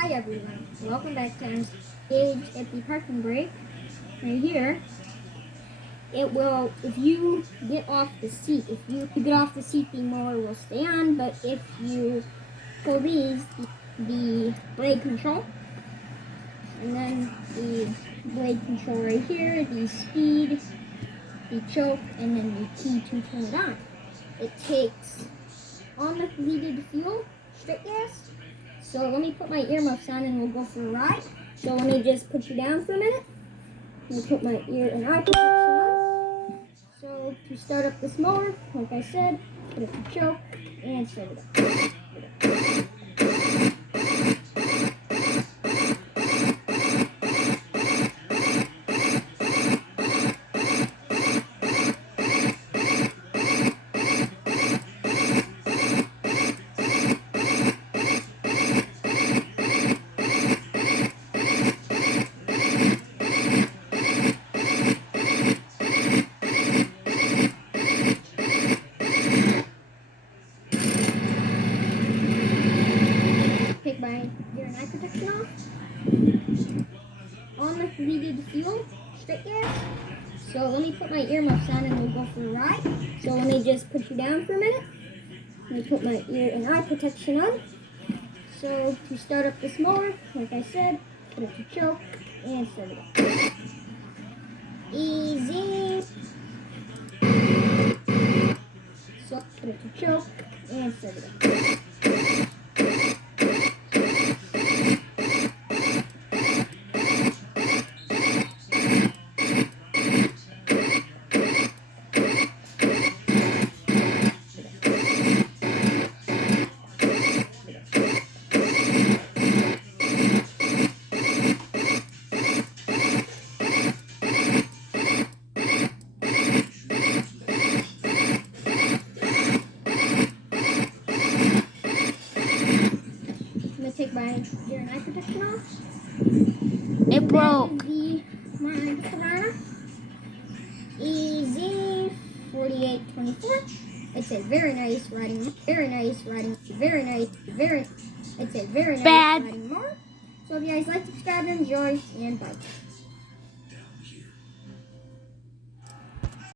Hi everyone, welcome back to Engage at the parking brake. Right here, it will, if you get off the seat, if you get off the seat, the mower will stay on, but if you pull these, the blade control, and then the blade control right here, the speed, the choke, and then the key to turn it on. It takes unleaded fuel, straight gas. So let me put my earmuffs on and we'll go for a ride. So let me just put you down for a minute. Let me put my ear and eye protection on. So to start up this mower, like I said, put it to choke and start it up. Take my ear and eye protection off. Unleaded fuel, straight gas. So let me put my earmuffs on and we'll go for a ride. So let me just put you down for a minute. Let me put my ear and eye protection on. So to start up this mower, like I said, put it to choke and start it up. Easy. So put it to choke and start it up. I'm gonna take my ear and eye protection off. It broke. My Corona. Easy 4824. It's a very nice riding, it's a very nice Bad. riding mower. So if you guys like, subscribe, enjoy, and bye.